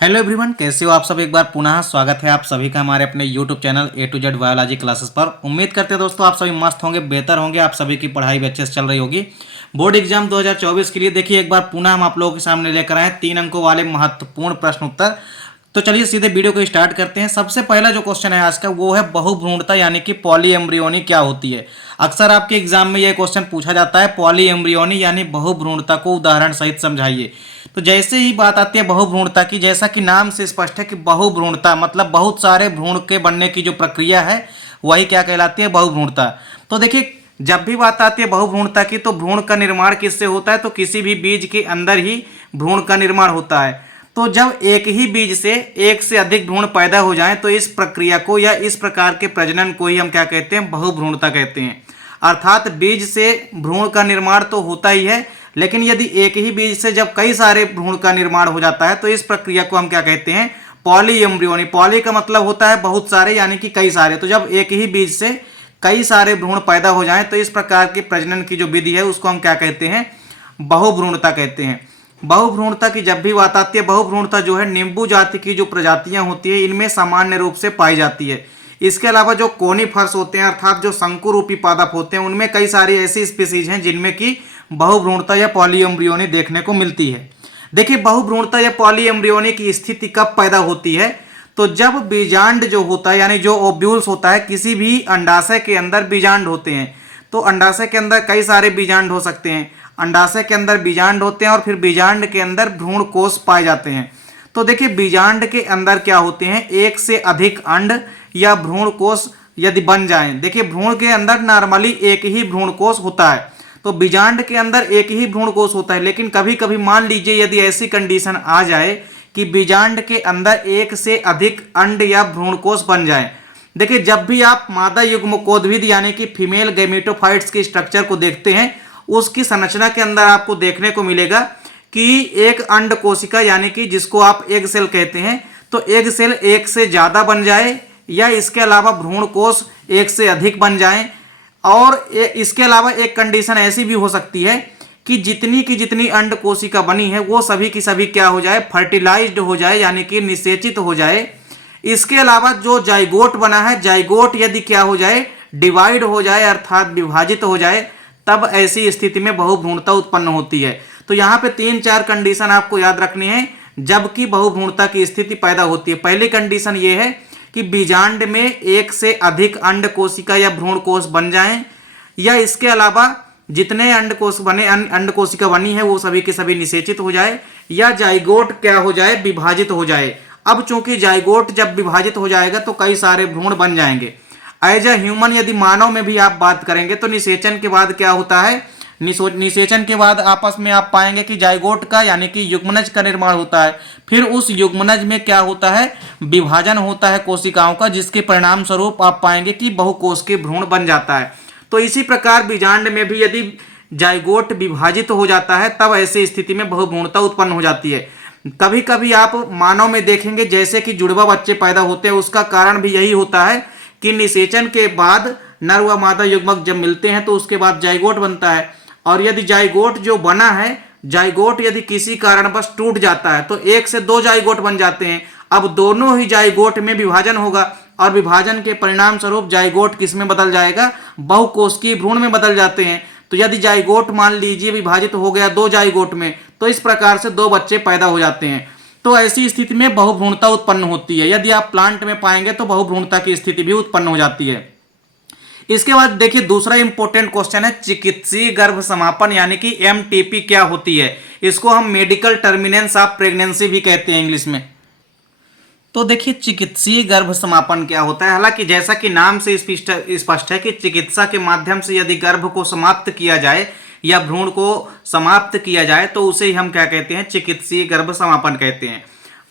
Hello everyone, कैसे हो आप सब। एक बार पुनः स्वागत है आप सभी का हमारे अपने YouTube channel A to Z biology classes पर। उम्मीद करते हैं दोस्तों आप सभी मस्त होंगे, बेहतर होंगे, आप सभी की पढ़ाई भी अच्छे से चल रही होगी। बोर्ड एग्जाम 2024 के लिए देखिए एक बार पुनः हम आप लोगों के सामने लेकर आए 3 अंकों वाले महत्वपूर्ण प्रश्न उत्तर। तो चलिए सीधे वीडियो को स्टार्ट करते हैं। सबसे पहला जो क्वेश्चन है आज का वो है बहुभ्रूणता यानी कि पॉलीएम्ब्रियोनी क्या होती है। अक्सर आपके एग्जाम में यह क्वेश्चन पूछा जाता है, पॉलीएम्ब्रियोनी यानी बहुभ्रूणता को उदाहरण सहित समझाइए। तो जैसे ही बात आती है बहुभ्रूणता की, जैसा कि नाम से स्पष्ट है कि बहुभ्रूणता मतलब बहुत सारे भ्रूण के बनने की जो प्रक्रिया है वही क्या कहलाती है, बहुभ्रूणता। तो देखिए जब भी बात आती है बहुभ्रूणता की तो भ्रूण का निर्माण किससे होता है, तो किसी भी बीज के अंदर ही भ्रूण का निर्माण होता है। तो जब एक ही बीज से एक से अधिक भ्रूण पैदा हो जाएं तो इस प्रक्रिया को या इस प्रकार के प्रजनन को ही हम क्या कहते हैं, बहुभ्रूणता कहते हैं। अर्थात बीज से भ्रूण का निर्माण तो होता ही है, लेकिन यदि एक ही बीज से जब कई सारे भ्रूण का निर्माण हो जाता है तो इस प्रक्रिया को हम क्या कहते हैं, पॉलीएम्ब्रियोनी। पॉली का मतलब होता है बहुत सारे यानी कि कई सारे। तो जब एक ही बीज से कई सारे भ्रूण पैदा हो जाएं तो इस प्रकार के प्रजनन की जो विधि है उसको हम क्या कहते हैं, बहुभ्रूणता कहते हैं। बहुभ्रूणता की जब भी बात आती है, बहुभ्रूणता जो है नींबू जाति की जो प्रजातियां होती है इनमें सामान्य रूप से पाई जाती है। इसके अलावा जो कोनिफर्स होते हैं अर्थात जो शंकुरूपी पादप होते हैं उनमें कई सारी ऐसी स्पीसीज हैं जिनमें की बहुभ्रूणता या पॉलीएम्ब्रियोनी देखने को मिलती है। देखिए बहुभ्रूणता या पॉलीएम्ब्रियोनी की स्थिति कब पैदा होती है, तो जब बीजांड जो होता है यानी जो ओव्यूल्स होता है, किसी भी अंडाशय के अंदर बीजांड होते हैं। तो अंडाशय के अंदर कई सारे बीजांड हो सकते हैं, अंडाशय के अंदर बीजांड होते हैं और फिर बीजांड के अंदर भ्रूण कोष पाए जाते हैं। तो देखिए बीजांड के अंदर क्या होते हैं, एक से अधिक अंड या भ्रूण कोष यदि बन जाएं। देखिए भ्रूण के अंदर नॉर्मली एक ही भ्रूण कोष होता है, तो बीजांड के अंदर एक ही भ्रूण कोष होता है। लेकिन कभी कभी मान लीजिए यदि ऐसी कंडीशन आ जाए कि बीजांड के अंदर एक से अधिक अंड या भ्रूण कोष बन जाए। देखिए जब भी आप मादा युग्मकोद्भिद यानी कि फीमेल गैमेटोफाइट्स के स्ट्रक्चर को देखते हैं उसकी संरचना के अंदर आपको देखने को मिलेगा कि एक अंड कोशिका यानी कि जिसको आप एग सेल कहते हैं, तो एग सेल एक से ज्यादा बन जाए या इसके अलावा भ्रूण कोष एक से अधिक बन जाए। और इसके अलावा एक कंडीशन ऐसी भी हो सकती है कि जितनी की जितनी अंड कोशिका बनी है वो सभी की सभी क्या हो जाए, फर्टिलाइज्ड हो जाए यानी कि निषेचित हो जाए। इसके अलावा जो जाइगोट बना है, जाइगोट यदि क्या हो जाए, डिवाइड हो जाए अर्थात विभाजित हो जाए, तब ऐसी स्थिति में बहुभ्रूणता उत्पन्न होती है। तो यहाँ पे 3-4 कंडीशन आपको याद रखनी है जबकि बहुभ्रूणता की स्थिति पैदा होती है। पहली कंडीशन ये है कि बीजांड में एक से अधिक अंड कोशिका या भ्रूण कोष बन जाएं, या इसके अलावा जितने अंड कोष बने अंड कोशिका बनी है वो सभी के सभी निषेचित हो जाए, या जाइगोट क्या हो जाए, विभाजित हो जाए। अब चूंकि जाइगोट जब विभाजित हो जाएगा तो कई सारे भ्रूण बन जाएंगे। एज ए ह्यूमन यदि मानव में भी आप बात करेंगे तो निषेचन के बाद क्या होता है, निषेचन के बाद आपस में आप पाएंगे कि जाइगोट का यानी कि युग्मनज का निर्माण होता है। फिर उस युग्मनज में क्या होता है, विभाजन होता है कोशिकाओं का, जिसके परिणाम स्वरूप आप पाएंगे कि बहुकोष के भ्रूण बन जाता है। तो इसी प्रकार बीजांड में भी यदि जाइगोट विभाजित हो जाता है तब ऐसी स्थिति में बहुभ्रूणता उत्पन्न हो जाती है। कभी कभी आप मानव में देखेंगे जैसे कि जुड़वा बच्चे पैदा होते हैं, उसका कारण भी यही होता है कि निषेचन के बाद नर व मादा युग्मक जब मिलते हैं तो उसके बाद जाइगोट बनता है। और यदि जाइगोट जो बना है, जाइगोट यदि किसी कारणवश टूट जाता है तो 1 से 2 जाइगोट बन जाते हैं। अब दोनों ही जाइगोट में विभाजन होगा और विभाजन के परिणाम स्वरूप जाइगोट किस में बदल जाएगा, बहुकोशिकीय भ्रूण में बदल जाते हैं। तो यदि जाइगोट मान लीजिए विभाजित हो गया 2 जाइगोट में, तो इस प्रकार से 2 बच्चे पैदा हो जाते हैं। तो ऐसी स्थिति में बहुभ्रूणता उत्पन्न होती है। यदि आप प्लांट में पाएंगे तो बहुभ्रूणता की स्थिति भी उत्पन्न हो जाती है। इसके बाद देखिए दूसरा इंपॉर्टेंट क्वेश्चन है चिकित्सीय गर्भ समापन यानी कि एमटीपी क्या होती है। इसको हम मेडिकल टर्मिनेंस ऑफ प्रेगनेंसी भी कहते हैं इंग्लिश में। तो देखिए चिकित्सीय गर्भ समापन क्या होता है। हालांकि जैसा कि नाम से स्पष्ट है कि चिकित्सा के माध्यम से यदि गर्भ को समाप्त किया जाए या भ्रूण को समाप्त किया जाए तो उसे ही हम क्या कहते हैं, चिकित्सीय गर्भ समापन कहते हैं।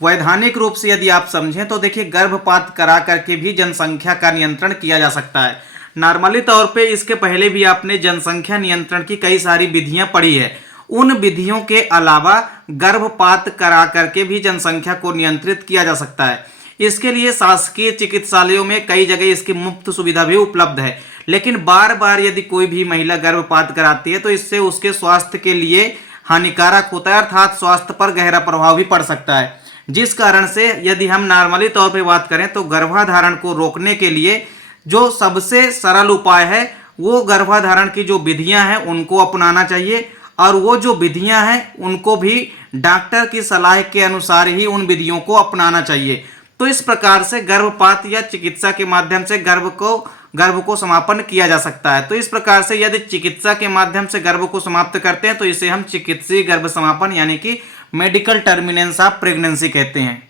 वैधानिक रूप से यदि आप समझें तो देखिए गर्भपात करा करके भी जनसंख्या का नियंत्रण किया जा सकता है। नॉर्मली तौर पे इसके पहले भी आपने जनसंख्या नियंत्रण की कई सारी विधियां पढ़ी है। उन विधियों के अलावा गर्भपात करा करके भी जनसंख्या को नियंत्रित किया जा सकता है। इसके लिए शासकीय चिकित्सालयों में कई जगह इसकी मुफ्त सुविधा भी उपलब्ध है। लेकिन बार बार यदि कोई भी महिला गर्भपात कराती है तो इससे उसके स्वास्थ्य के लिए हानिकारक होता है, अर्थात स्वास्थ्य पर गहरा प्रभाव भी पड़ सकता है। जिस कारण से यदि हम नॉर्मली तौर पे बात करें तो गर्भाधारण को रोकने के लिए जो सबसे सरल उपाय है वो गर्भाधारण की जो विधियां हैं उनको अपनाना चाहिए, और वो जो विधियां हैं उनको भी डॉक्टर की सलाह के अनुसार ही उन विधियों को अपनाना चाहिए। तो इस प्रकार से गर्भपात या चिकित्सा के माध्यम से गर्भ को समापन किया जा सकता है। तो इस प्रकार से यदि चिकित्सा के माध्यम से गर्भ को समाप्त करते हैं तो इसे हम चिकित्सीय गर्भ समापन यानी कि मेडिकल टर्मिनेंस ऑफ प्रेगनेंसी कहते हैं।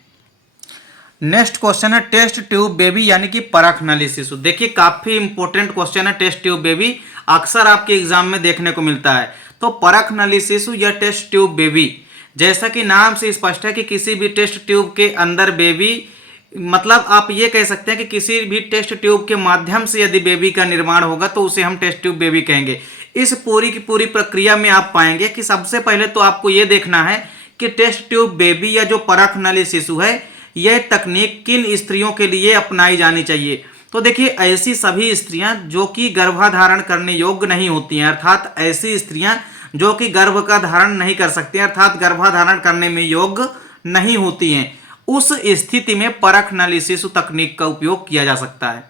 नेक्स्ट क्वेश्चन है टेस्ट ट्यूब बेबी यानी कि परख नली शिशु। देखिए काफी इंपॉर्टेंट क्वेश्चन है टेस्ट ट्यूब बेबी, अक्सर आपके एग्जाम में देखने को मिलता है। तो परख नली शिशु या टेस्ट ट्यूब बेबी, जैसा कि नाम से स्पष्ट है कि किसी भी टेस्ट ट्यूब के अंदर बेबी, मतलब आप ये कह सकते हैं कि किसी भी टेस्ट ट्यूब के माध्यम से यदि बेबी का निर्माण होगा तो उसे हम टेस्ट ट्यूब बेबी कहेंगे। इस पूरी की पूरी प्रक्रिया में आप पाएंगे कि सबसे पहले तो आपको ये देखना है कि टेस्ट ट्यूब बेबी या जो परख नली शिशु है यह तकनीक किन स्त्रियों के लिए अपनाई जानी चाहिए। तो देखिए ऐसी सभी स्त्रियां जो कि गर्भाधारण करने योग्य नहीं होती हैं, अर्थात ऐसी स्त्रियां जो कि गर्भ का धारण नहीं कर सकती हैं, अर्थात गर्भाधारण करने में योग्य नहीं होती हैं, उस स्थिति में परख नली शिशु तकनीक का उपयोग किया जा सकता है।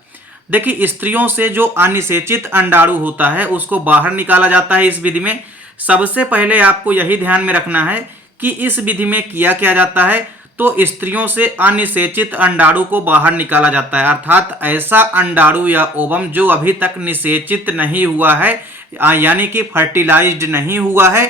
देखिए स्त्रियों से जो अनिषेचित अंडाणु होता है उसको बाहर निकाला जाता है इस विधि में। सबसे पहले आपको यही ध्यान में रखना है कि इस विधि में किया क्या जाता है, तो स्त्रियों से अनिषेचित अंडाणु को बाहर निकाला जाता है, अर्थात ऐसा अंडाणु या ओवम जो अभी तक निषेचित नहीं हुआ है यानी कि फर्टिलाइज्ड नहीं हुआ है,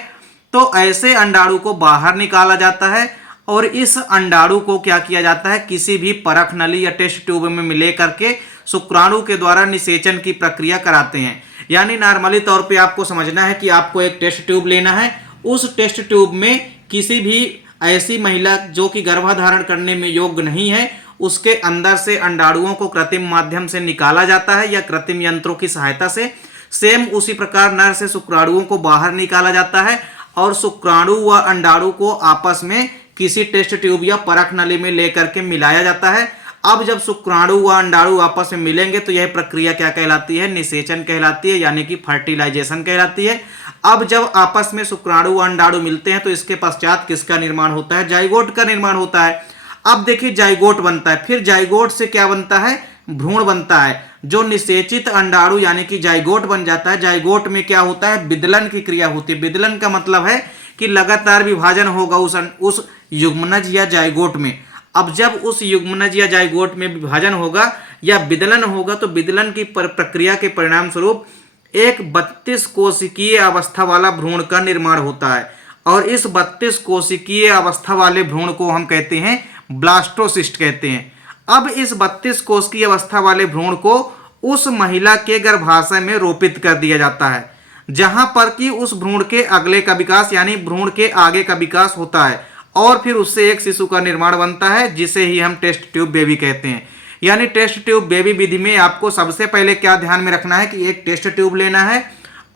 तो ऐसे अंडाणु को बाहर निकाला जाता है और इस अंडाणु को क्या किया जाता है, किसी भी परख नली या टेस्ट ट्यूब में मिले करके शुक्राणु के द्वारा निषेचन की प्रक्रिया कराते हैं। यानी नॉर्मली तौर पे आपको समझना है कि आपको एक टेस्ट ट्यूब लेना है, उस टेस्ट ट्यूब में किसी भी ऐसी महिला जो कि गर्भाधारण करने में योग्य नहीं है उसके अंदर से अंडाणुओं को कृत्रिम माध्यम से निकाला जाता है या कृत्रिम यंत्रों की सहायता से। सेम उसी प्रकार नर से शुक्राणुओं को बाहर निकाला जाता है और शुक्राणु व अंडाणु को आपस में किसी टेस्ट ट्यूब या परख नली में लेकर के मिलाया जाता है। अब जब शुक्राणु व अंडाणु आपस में मिलेंगे तो यह प्रक्रिया क्या कहलाती है, निषेचन कहलाती है, यानी कि फर्टिलाइजेशन कहलाती है। अब जब आपस में शुक्राणु व अंडाणु मिलते हैं तो इसके पश्चात किसका निर्माण होता है, जाइगोट का निर्माण होता है। अब देखिए जाइगोट बनता है, फिर जाइगोट से क्या बनता है, भ्रूण बनता है। जो निषेचित अंडाणु यानी कि जाइगोट बन जाता है, जाइगोट में क्या होता है, विदलन की क्रिया होती है। विदलन का मतलब है कि लगातार विभाजन होगा उस युग्मनज या जाइगोट में। अब जब उस युग्मनज या जाइगोट में विभाजन होगा या विदलन होगा तो विदलन की प्रक्रिया के परिणाम स्वरूप एक 32 कोशिकीय अवस्था वाला भ्रूण का निर्माण होता है और इस 32 कोशिकीय अवस्था वाले भ्रूण को हम कहते हैं ब्लास्टोसिस्ट कहते हैं। अब इस 32 कोशिकीय अवस्था वाले भ्रूण को उस महिला के गर्भाशय में रोपित कर दिया जाता है जहां पर कि उस भ्रूण के अगले का विकास यानी भ्रूण के आगे का विकास होता है और फिर उससे एक शिशु का निर्माण बनता है जिसे ही हम टेस्ट ट्यूब बेबी कहते हैं। यानी टेस्ट ट्यूब बेबी विधि में आपको सबसे पहले क्या ध्यान में रखना है कि एक टेस्ट ट्यूब लेना है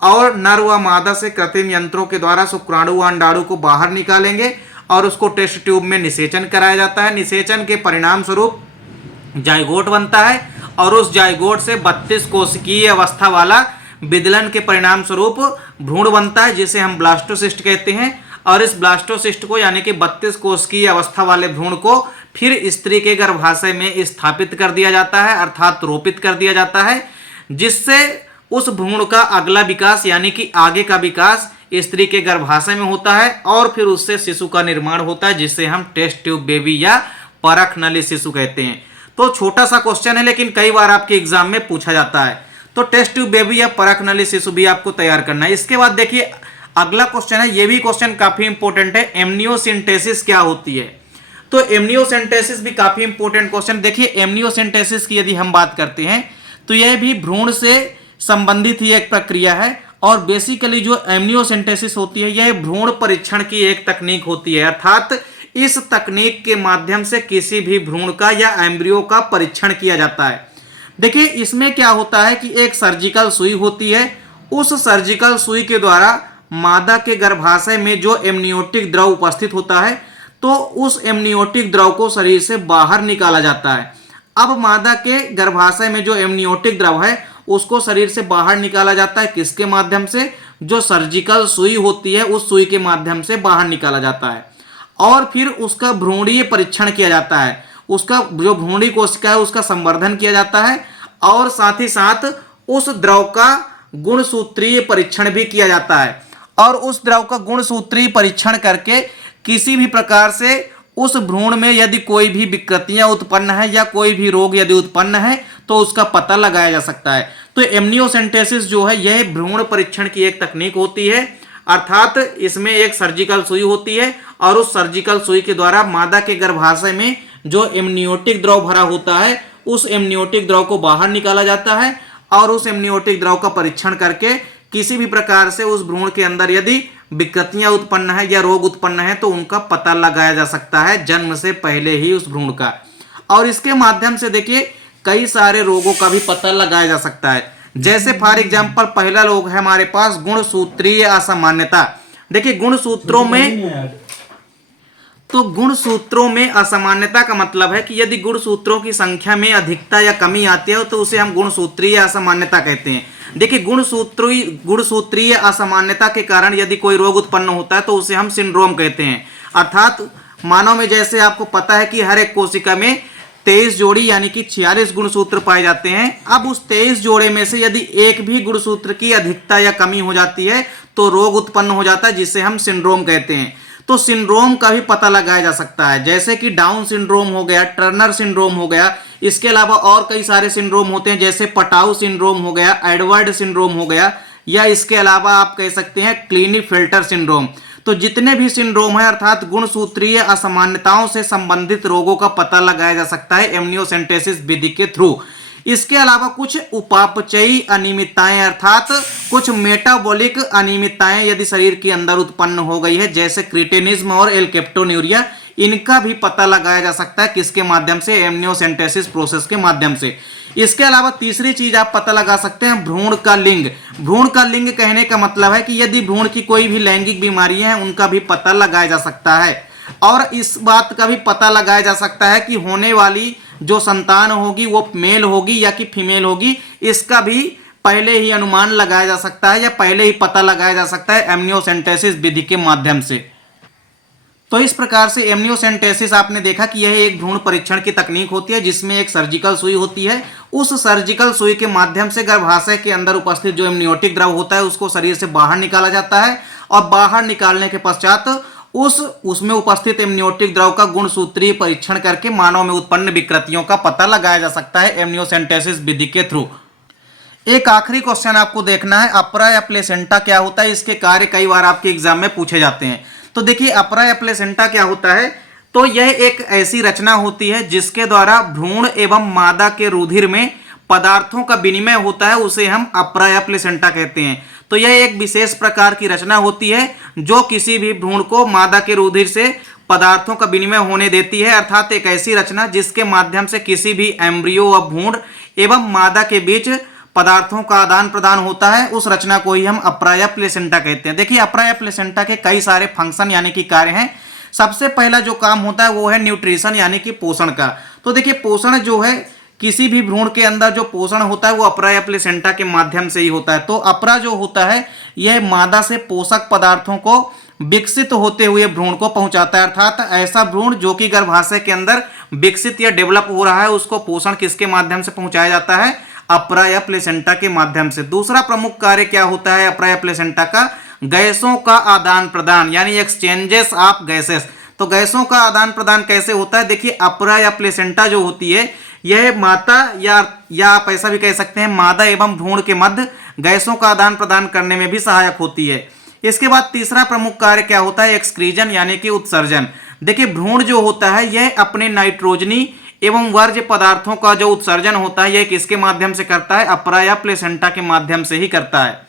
और नर व मादा से कृत्रिम यंत्रों के द्वारा शुक्राणु व अंडाणु को बाहर निकालेंगे और उसको टेस्ट ट्यूब में निषेचन कराया जाता है। निषेचन के परिणाम स्वरूप जाइगोट बनता है और उस जाइगोट से 32 कोशिकीय अवस्था वाला विदलन के परिणाम स्वरूप भ्रूण बनता है जिसे हम ब्लास्टोसिस्ट कहते हैं। और इस ब्लास्टोसिस्ट को यानी कि 32 कोशिकीय अवस्था वाले भ्रूण को फिर स्त्री के गर्भाशय में स्थापित कर दिया जाता है, अर्थात रोपित कर दिया जाता है, जिससे उस भ्रूण का अगला विकास यानी कि आगे का विकास स्त्री के गर्भाशय में होता है और फिर उससे शिशु का निर्माण होता है जिसे हम टेस्ट ट्यूब बेबी या परख नली शिशु कहते हैं। तो छोटा सा क्वेश्चन है लेकिन कई बार आपके एग्जाम में पूछा जाता है। तो टेस्ट ट्यूब बेबी या परख नली शिशु भी आपको तैयार करना है। इसके बाद देखिए अगला क्वेश्चन है, ये भी क्वेश्चन काफी इंपॉर्टेंट है, एमनियोसेंटेसिस क्या होती है। तो एमनियोसेंटेसिस भी काफी इंपॉर्टेंट क्वेश्चन। देखिए एमनियोसेंटेसिस की यदि हम बात करते हैं तो यह भी भ्रूण से संबंधित ही एक प्रक्रिया है और बेसिकली जो एमनियोसेंटेसिस होती है यह भ्रूण परीक्षण की एक तकनीक होती है, अर्थात इस तकनीक के माध्यम से किसी भी भ्रूण का या एम्ब्रियो का परीक्षण किया जाता है। देखिए इसमें क्या होता है कि एक सर्जिकल सुई होती है, उस सर्जिकल सुई के द्वारा मादा के गर्भाशय में जो एमनियोटिक द्रव उपस्थित होता है तो उस एमनियोटिक द्रव को शरीर से बाहर निकाला जाता है। अब मादा के गर्भाशय में जो एमनियोटिक द्रव है उसको शरीर से बाहर निकाला जाता है, किसके माध्यम से, जो सर्जिकल सुई होती है उस सुई के माध्यम से बाहर निकाला जाता है। और फिर उसका भ्रूणीय परीक्षण किया जाता है, उसका जो भ्रूणी कोशिका है उसका संवर्धन किया जाता है, और साथ ही साथ उस द्रव का गुणसूत्रीय परीक्षण भी किया जाता है। और उस द्रव का गुणसूत्रीय परीक्षण करके किसी भी प्रकार से उस भ्रूण में यदि कोई भी विकृतियां उत्पन्न है या कोई भी रोग यदि उत्पन्न है तो उसका पता लगाया जा सकता है। तो एमनियोसेंटेसिस जो है यह भ्रूण परीक्षण की एक तकनीक होती है, अर्थात इसमें एक सर्जिकल सुई होती है और उस सर्जिकल सुई के द्वारा मादा के गर्भाशय में जो एमनियोटिक द्रव भरा होता है उस एमनियोटिक द्रव को बाहर निकाला जाता है और उस एमनियोटिक द्रव का परीक्षण करके किसी भी प्रकार से उस भ्रूण के अंदर यदि विकृतियां उत्पन्न है या रोग उत्पन्न है तो उनका पता लगाया जा सकता है जन्म से पहले ही उस भ्रूण का। और इसके माध्यम से देखिए कई सारे रोगों का भी पता लगाया जा सकता है। जैसे फॉर एग्जांपल पहला रोग है हमारे पास गुणसूत्रीय असामान्यता। देखिए गुणसूत्रों में असामान्यता का मतलब है कि यदि गुणसूत्रों की संख्या में अधिकता या कमी आती है तो उसे हम गुणसूत्रीय असामान्यता कहते हैं। देखिए गुणसूत्रीय असामान्यता के कारण यदि कोई रोग उत्पन्न होता है तो उसे हम सिंड्रोम कहते हैं। अर्थात मानव में जैसे आपको पता है कि हर एक कोशिका में 23 जोड़ी यानी कि 46 गुणसूत्र पाए जाते हैं। अब उस 23 जोड़े में से यदि एक भी गुणसूत्र की अधिकता या कमी हो जाती है तो रोग उत्पन्न हो जाता है जिसे हम सिंड्रोम कहते हैं। तो सिंड्रोम का भी पता लगाया जा सकता है, जैसे कि डाउन सिंड्रोम हो गया, टर्नर सिंड्रोम हो गया। इसके अलावा और कई सारे सिंड्रोम होते हैं जैसे पटाउ सिंड्रोम हो गया, एडवर्ड सिंड्रोम हो गया, या इसके अलावा आप कह सकते हैं क्लीनीफिल्टर सिंड्रोम। तो जितने भी सिंड्रोम है अर्थात गुणसूत्रीय असामान्यताओं से संबंधित रोगों का पता लगाया जा सकता है एमनियोसेंटेसिस विधि के थ्रू। इसके अलावा कुछ उपापचयी अनियमितताएं अर्थात कुछ मेटाबॉलिक अनियमितताएं यदि शरीर के अंदर उत्पन्न हो गई है जैसे क्रिटेनिज्म और एल्केप्टोन्यूरिया, इनका भी पता लगाया जा सकता है किसके माध्यम से, एमनियोसेंटेसिस प्रोसेस के माध्यम से। इसके अलावा तीसरी चीज आप पता लगा सकते हैं भ्रूण का लिंग। भ्रूण का लिंग कहने का मतलब है कि यदि भ्रूण की कोई भी लैंगिक बीमारियां हैं उनका भी पता लगाया जा सकता है। और इस बात का भी पता लगाया जा सकता है कि होने वाली जो संतान होगी वो मेल होगी या कि फीमेल होगी, इसका भी पहले ही अनुमान लगाया जा सकता है या पहले ही पता लगाया जा सकता है एमनियोसेंटेसिस विधि के माध्यम से। तो इस प्रकार से एमनियोसेंटेसिस आपने देखा कि यह एक भ्रूण परीक्षण की तकनीक होती है जिसमें एक सर्जिकल सुई होती है। उस सर्जिकल सुई के माध्यम से गर्भाशय के अंदर उपस्थित जो एमनियोटिक द्रव होता है उसको शरीर से बाहर निकाला जाता है और बाहर निकालने के पश्चात उसमें उपस्थित एमनियोटिक द्रव का गुणसूत्रीय परीक्षण करके मानव में उत्पन्न विकृतियों का पता लगाया जा सकता है एमनियोसेंटेसिस विधि के थ्रू। एक आखिरी क्वेश्चन आपको देखना है, अपरा या प्लेसेंटा क्या होता है। इसके कार्य कई बार आपके एग्जाम में पूछे जाते हैं। तो देखिए अपरा या प्लेसेंटा क्या होता है, तो यह एक ऐसी रचना होती है जिसके द्वारा भ्रूण एवं मादा के रुधिर में पदार्थों का विनिमय होता है, उसे हम अपरा या प्लेसेंटा कहते हैं। तो यह एक विशेष प्रकार की रचना होती है जो किसी भी भ्रूण को मादा के रुधिर से पदार्थों का विनिमय होने देती है, अर्थात एक ऐसी रचना जिसके माध्यम से किसी भी एम्ब्रियो व भ्रूण एवं मादा के बीच पदार्थों का आदान प्रदान होता है। उस रचना को ही हम अपरा या प्लेसेंटा कहते हैं। देखिए अपरा या प्लेसेंटा के कई सारे फंक्शन यानी कि कार्य हैं। सबसे पहला जो काम होता है वो है न्यूट्रिशन यानी कि पोषण का। तो देखिए पोषण जो है किसी भी भ्रूण के अंदर जो पोषण होता है वो अपरा या प्लेसेंटा के माध्यम से ही होता है। तो अपरा जो होता है यह मादा से पोषक पदार्थों को विकसित होते हुए भ्रूण को पहुंचाता है, अर्थात ऐसा भ्रूण जो कि गर्भाशय के अंदर विकसित या डेवलप हो रहा है उसको पोषण किसके माध्यम से पहुंचाया जाता है, अपरा या प्लेसेंटा के माध्यम से। दूसरा प्रमुख कार्य क्या होता है अपरा या प्लेसेंटा का, गैसों का आदान प्रदान यानी एक्सचेंजेस ऑफ गैसेस। तो गैसों का आदान प्रदान कैसे होता है, देखिए अपरा या प्लेसेंटा जो होती है यह माता या आप ऐसा भी कह सकते हैं मादा एवं भ्रूण के मध्य गैसों का आदान प्रदान करने में भी सहायक होती है। इसके बाद तीसरा प्रमुख कार्य क्या होता है, एक्सक्रीजन यानी कि उत्सर्जन। देखिए भ्रूण जो होता है यह अपने नाइट्रोजनी एवं वर्ज्य पदार्थों का जो उत्सर्जन होता है यह किसके माध्यम से करता है, अपरा या प्लेसेंटा के माध्यम से ही करता है।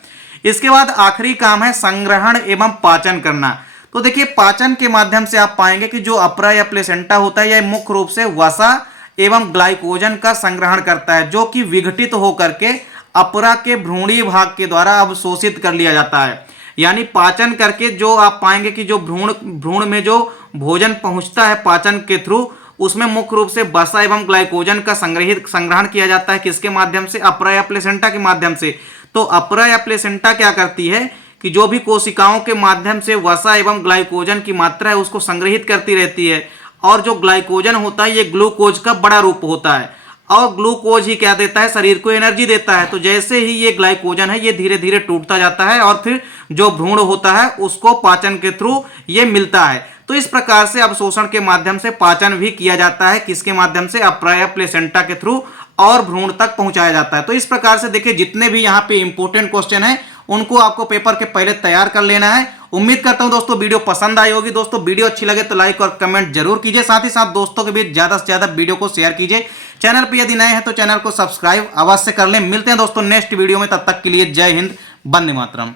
इसके बाद आखिरी काम है संग्रहण एवं पाचन करना। तो देखिए पाचन के माध्यम से आप पाएंगे कि जो अपरा या प्लेसेंटा होता है यह मुख्य रूप से वसा एवं ग्लाइकोजन का संग्रहण करता है जो कि विघटित होकर के अपरा के भ्रूणीय भाग के द्वारा अवशोषित कर लिया जाता है। यानी पाचन करके जो आप पाएंगे कि जो भ्रूण में जो भोजन पहुंचता है पाचन के थ्रू उसमें मुख्य रूप से वसा एवं ग्लाइकोजन का संग्रहण किया जाता है किसके माध्यम से, अपरा या प्लेसेंटा के माध्यम से। तो अपरा या प्लेसेंटा क्या करती है कि जो भी कोशिकाओं के माध्यम से वसा एवं ग्लाइकोजन की मात्रा है उसको संग्रहित करती रहती है। और जो ग्लाइकोजन होता है ये ग्लूकोज का बड़ा रूप होता है, और ग्लूकोज ही क्या देता है, शरीर को एनर्जी देता है। तो जैसे ही ये ग्लाइकोजन है ये धीरे धीरे टूटता जाता है और फिर जो भ्रूण होता है उसको पाचन के थ्रू ये मिलता है। तो इस प्रकार से अवशोषण के माध्यम से पाचन भी किया जाता है। किसके माध्यम से, अप्राय प्लेसेंटा के थ्रू, और भ्रूण तक पहुंचाया जाता है। तो इस प्रकार से देखिए जितने भी यहाँ पे इंपॉर्टेंट क्वेश्चन है उनको आपको पेपर के पहले तैयार कर लेना है। उम्मीद करता हूं दोस्तों वीडियो पसंद आई होगी। दोस्तों वीडियो अच्छी लगे तो लाइक और कमेंट जरूर कीजिए, साथ ही साथ दोस्तों के बीच ज्यादा से ज्यादा वीडियो को शेयर कीजिए। चैनल पर यदि नए हैं तो चैनल को सब्सक्राइब अवश्य कर लें। मिलते हैं दोस्तों नेक्स्ट वीडियो में, तब तक के लिए जय हिंद, वंदे मातरम।